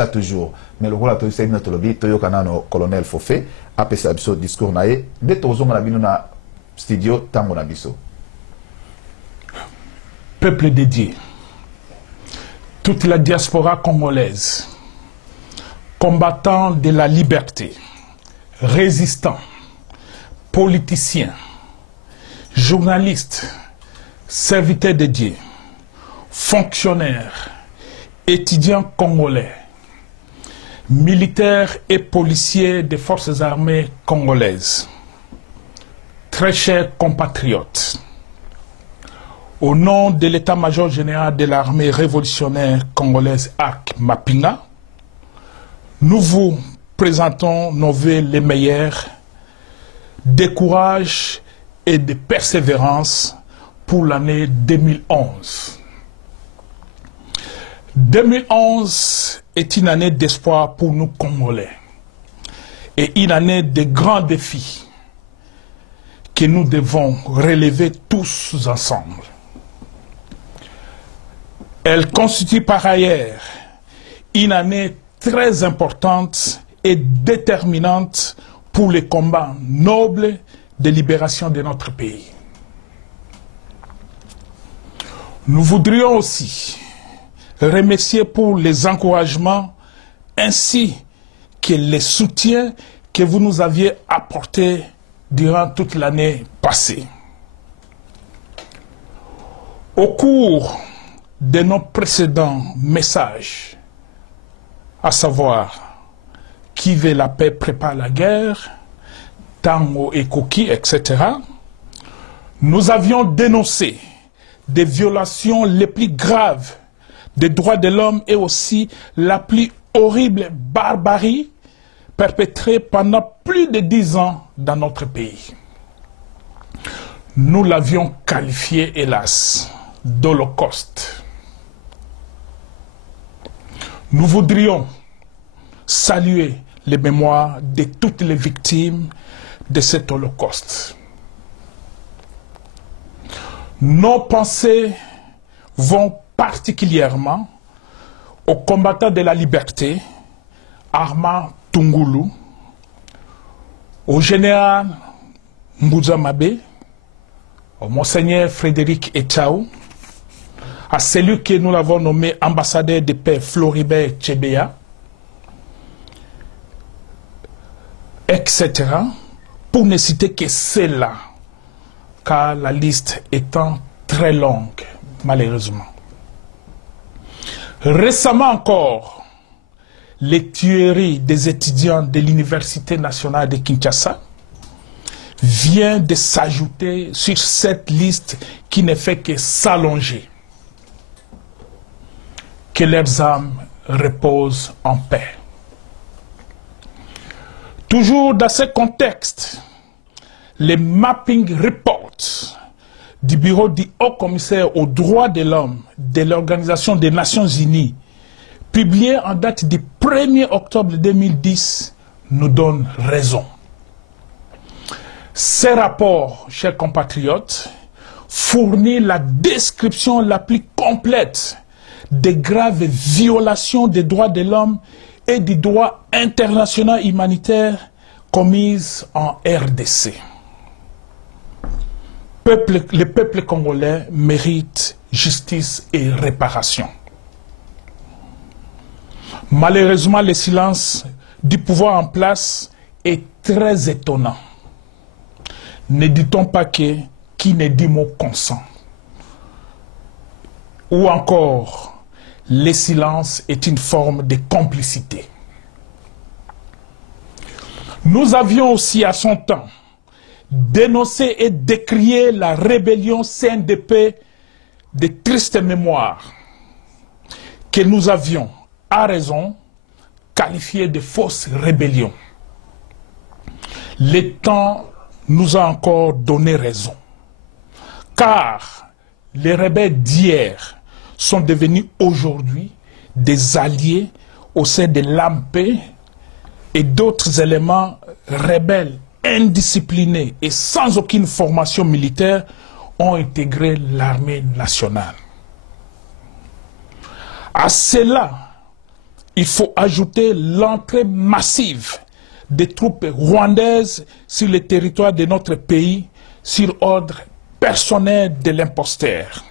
eza toujours mais le rôle de Seigneur Tolobi toyokana no colonel Fofé apesa biso discours nae de tozonga na bino na studio tango na biso. Peuple dédié, toute la diaspora congolaise, combattants de la liberté, résistants, politiciens, journalistes, serviteurs de Dieu, fonctionnaires, étudiants congolais, militaires et policiers des forces armées congolaises, très chers compatriotes, au nom de l'état-major général de l'armée révolutionnaire congolaise ARC Mapinga, nous vous présentons nos vœux les meilleurs, de courage et de persévérance pour l'année 2011. 2011 est une année d'espoir pour nous Congolais et une année de grands défis que nous devons relever tous ensemble. Elle constitue par ailleurs une année très importante et déterminante pour les combats nobles de libération de notre pays. Nous voudrions aussi remercier pour les encouragements ainsi que les soutiens que vous nous aviez apportés durant toute l'année passée. Au cours de nos précédents messages, à savoir qui veut la paix prépare la guerre, Tango et Koki, etc., nous avions dénoncé des violations les plus graves des droits de l'homme et aussi la plus horrible barbarie perpétrée pendant plus de 10 ans dans notre pays. Nous l'avions qualifié, hélas, d'Holocauste. Nous voudrions saluer les mémoires de toutes les victimes de cet Holocauste. Nos pensées vont particulièrement aux combattants de la liberté, Armand Tungulu, au général Mbouza Mabé, au monseigneur Frédéric Etchaou, à celui que nous l'avons nommé ambassadeur de paix Floribert Tchebeya, etc., pour ne citer que cela, car la liste étant très longue, malheureusement. Récemment encore, les tueries des étudiants de l'Université nationale de Kinshasa viennent de s'ajouter sur cette liste qui ne fait que s'allonger. Que leurs âmes reposent en paix. Toujours dans ce contexte, les mapping reports du bureau du Haut-Commissaire aux droits de l'homme de l'Organisation des Nations Unies, publiés en date du 1er octobre 2010, nous donnent raison. Ces rapports, chers compatriotes, fournissent la description la plus complète des graves violations des droits de l'homme et du droit international humanitaire commises en RDC. Le peuple congolais mérite justice et réparation. Malheureusement, le silence du pouvoir en place est très étonnant. Ne dit-on pas que qui ne dit mot consent? Ou encore, le silence est une forme de complicité. Nous avions aussi à son temps dénoncé et décrié la rébellion CNDP de triste mémoire que nous avions, à raison, qualifiée de fausse rébellion. Le temps nous a encore donné raison, car les rebelles d'hier sont devenus aujourd'hui des alliés au sein de l'AMP et d'autres éléments rebelles indisciplinés et sans aucune formation militaire ont intégré l'armée nationale. À cela, il faut ajouter l'entrée massive des troupes rwandaises sur le territoire de notre pays sur ordre personnel de l'imposteur,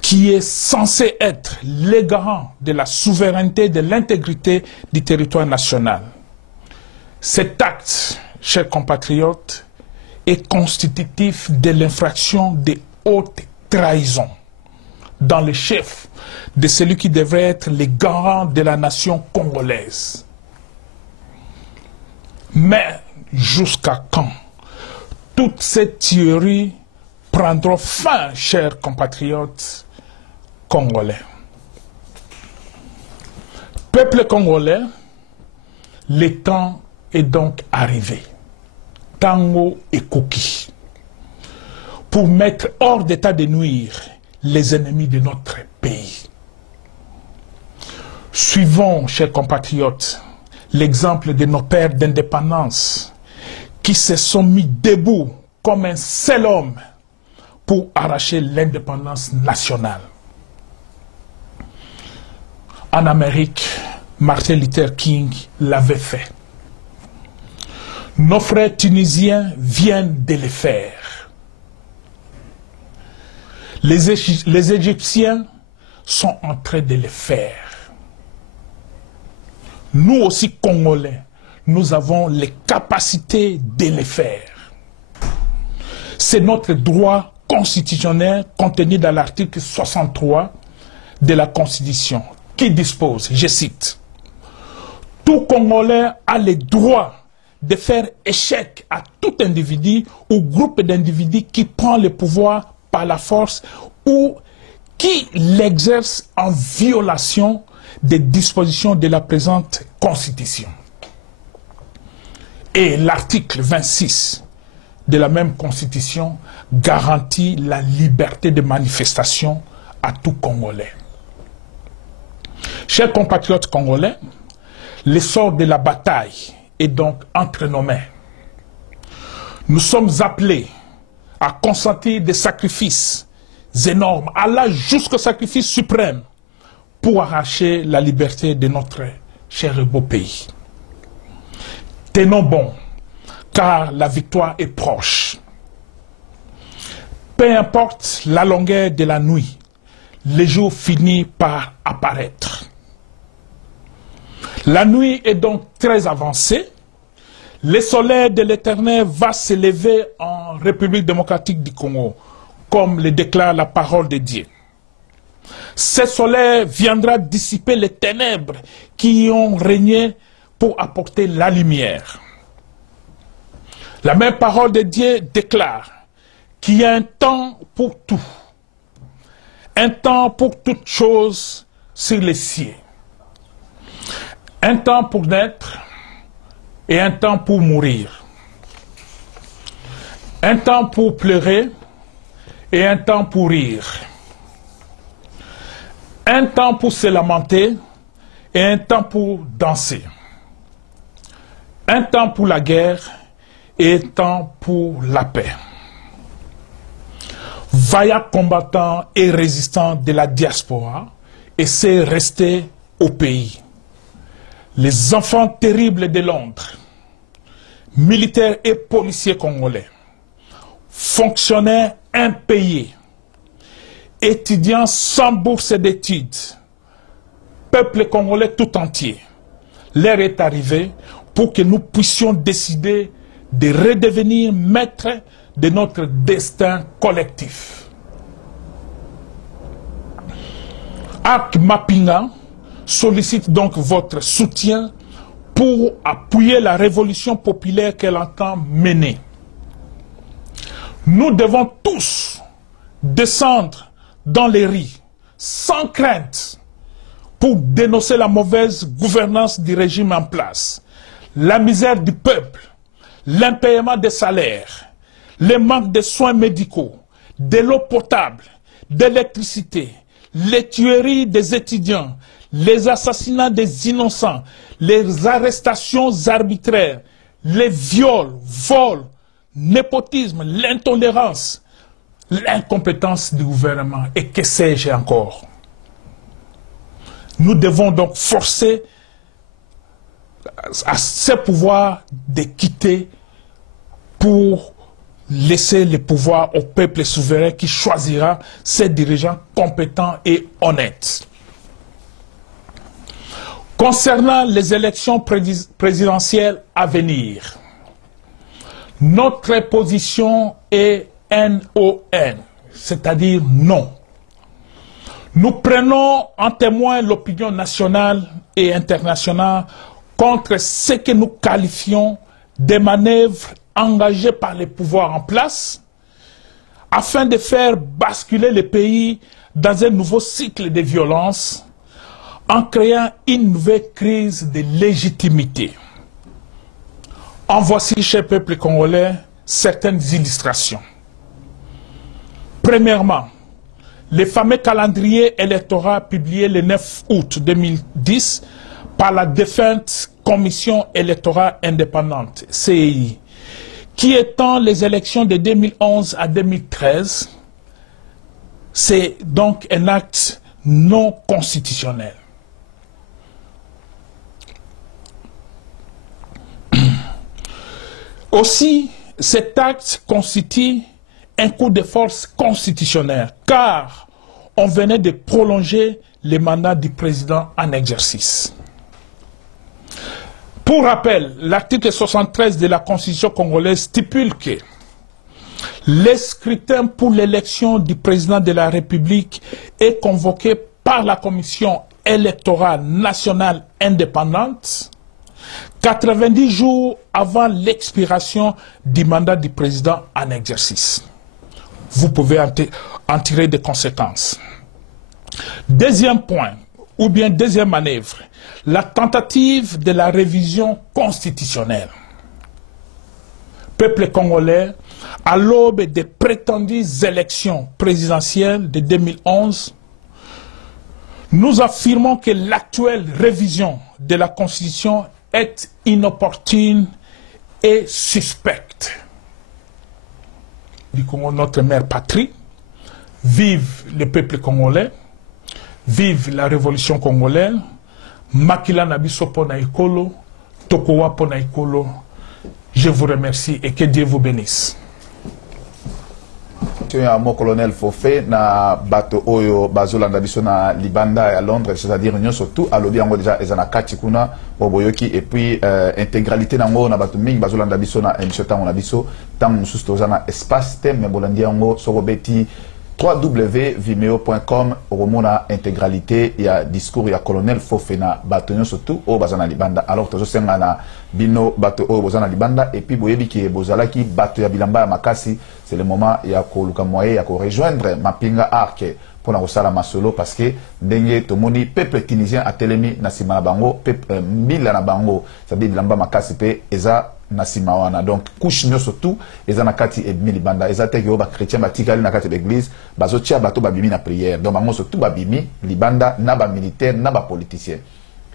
qui est censé être le garant de la souveraineté et de l'intégrité du territoire national. Cet acte, chers compatriotes, est constitutif de l'infraction de haute trahison dans le chef de celui qui devrait être le garant de la nation congolaise. Mais jusqu'à quand toutes ces théories prendront fin, chers compatriotes congolais? Peuple congolais, le temps est donc arrivé. Tango et Koki, pour mettre hors d'état de nuire les ennemis de notre pays. Suivons, chers compatriotes, l'exemple de nos pères d'indépendance qui se sont mis debout comme un seul homme pour arracher l'indépendance nationale. En Amérique, Martin Luther King l'avait fait. Nos frères tunisiens viennent de le faire. Les Égyptiens sont en train de le faire. Nous aussi, Congolais, nous avons les capacités de le faire. C'est notre droit constitutionnel contenu dans l'article 63 de la Constitution qui dispose, je cite, « Tout Congolais a le droit de faire échec à tout individu ou groupe d'individus qui prend le pouvoir par la force ou qui l'exerce en violation des dispositions de la présente Constitution. » Et l'article 26 de la même Constitution garantit la liberté de manifestation à tout Congolais. Chers compatriotes congolais, le sort de la bataille est donc entre nos mains. Nous sommes appelés à consentir des sacrifices énormes, allant jusqu'au sacrifice suprême pour arracher la liberté de notre cher et beau pays. Tenons bon, car la victoire est proche. Peu importe la longueur de la nuit, le jour finit par apparaître. La nuit est donc très avancée. Le soleil de l'Éternel va se lever en République démocratique du Congo, comme le déclare la parole de Dieu. Ce soleil viendra dissiper les ténèbres qui y ont régné pour apporter la lumière. La même parole de Dieu déclare qu'il y a un temps pour tout, un temps pour toute chose sur les cieux, un temps pour naître et un temps pour mourir, un temps pour pleurer et un temps pour rire, un temps pour se lamenter et un temps pour danser, un temps pour la guerre et un temps pour la paix. Vaillants combattants et résistants de la diaspora essaient de rester au pays. Les enfants terribles de Londres, militaires et policiers congolais, fonctionnaires impayés, étudiants sans bourse d'études, peuple congolais tout entier, l'heure est arrivée pour que nous puissions décider de redevenir maîtres de notre destin collectif. Arc Mapinga sollicite donc votre soutien pour appuyer la révolution populaire qu'elle entend mener. Nous devons tous descendre dans les rues sans crainte pour dénoncer la mauvaise gouvernance du régime en place, la misère du peuple, l'impayement des salaires, le manque de soins médicaux, de l'eau potable, d'électricité, les tueries des étudiants, les assassinats des innocents, les arrestations arbitraires, les viols, vols, népotisme, l'intolérance, l'incompétence du gouvernement et que sais-je encore. Nous devons donc forcer à ces pouvoirs de quitter pour laisser le pouvoir au peuple souverain qui choisira ses dirigeants compétents et honnêtes. Concernant les élections présidentielles à venir, notre position est NON, c'est-à-dire non. Nous prenons en témoin l'opinion nationale et internationale contre ce que nous qualifions de manœuvres engagées par les pouvoirs en place afin de faire basculer le pays dans un nouveau cycle de violence en créant une nouvelle crise de légitimité. En voici, cher peuple congolais, certaines illustrations. Premièrement, le fameux calendrier électoral publié le 9 août 2010 par la défunte Commission électorale indépendante, CEI, qui étend les élections de 2011 à 2013, c'est donc un acte non constitutionnel. Aussi, cet acte constitue un coup de force constitutionnel, car on venait de prolonger le mandat du président en exercice. Pour rappel, l'article 73 de la Constitution congolaise stipule que le scrutin pour l'élection du président de la République est convoqué par la Commission électorale nationale indépendante 90 jours avant l'expiration du mandat du président en exercice. Vous pouvez en tirer des conséquences. Deuxième point, ou bien deuxième manœuvre, la tentative de la révision constitutionnelle. Peuple congolais, à l'aube des prétendues élections présidentielles de 2011, nous affirmons que l'actuelle révision de la Constitution est inopportune et suspecte. Du Congo, notre mère patrie, vive le peuple congolais, vive la révolution congolaise, Makila Nabiso pona ekolo, Tokowa pona ekolo. Je vous remercie et que Dieu vous bénisse. Mon colonel Fofé na bato oyo bazolanda biso na libanda à Londres, c'est-à-dire union surtout à lobby yango déjà ezana kati kuna boboyoki et puis intégralité nango na bato mingi bazolanda biso na émission tango na biso tango mususu tozana espace thème mais bolandi yango soko beti www.vimeo.com romona intégralité ya discours ya colonel Fofé na bato nyo surtout o bazana libanda. Alors tozo senga na bino bato o bazana libanda et puis boyebi ki bozalaki bato ya bilamba ya makasi, c'est le moment ya ko luka moyen ya ko rejoindre mapinga arc pour na kosala masolo parce que ndenge tomoni peuple tunisien a telemi na sima na bango peuple mila na bango, ça veut dire bilamba makasi pe eza na sima wana. Donc couche nyo surtout eza na kati e bimi libanda eza te yo ba chrétien batikali na kati l'église bazo tia bato babimi na prière, donc bango surtout babimi libanda na ba militaire na ba politicien.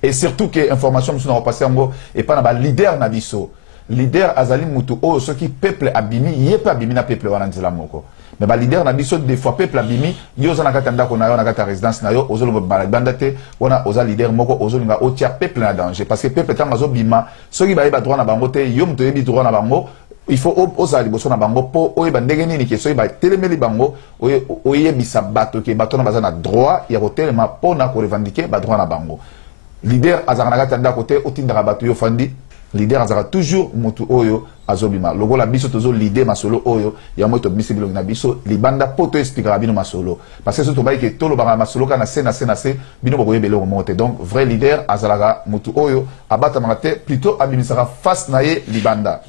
Et surtout que information nous avons passé ngo et pas na ba leader na biso leader azali mutu o ce qui peuple abimi yepe abimi na peuple wana nzela moko, mais ba leader na biso des fois peuple abimi yo za na kati ndako na yo na kati résidence na yo ozolo ba banda te wana oza leader moko ozolo nga otia peuple na danger parce que peuple tanga zo bima soki ba yeba droit na bango te yo mto yebi droit na bango il faut oza liboso na bango po oyeba ndenge nini ke soki ba telemeli bango oyebisa bato ke bato na baza na droit ya kotelema po na ko revendiquer ba droit na bango. Leader azaka na kati ndako te otindaka bato yo fandi leader azaka toujours mutu oyo azobima lokola biso tozo leader masolo oyo ya moto bisi bilongi na biso libanda poto expliquera bino masolo parce que surtout baike tolo banga masolo kana se bino bokoye belo monte. Donc vrai leader azalaka mutu oyo abata mangate plutôt abimisaka face na ye libanda.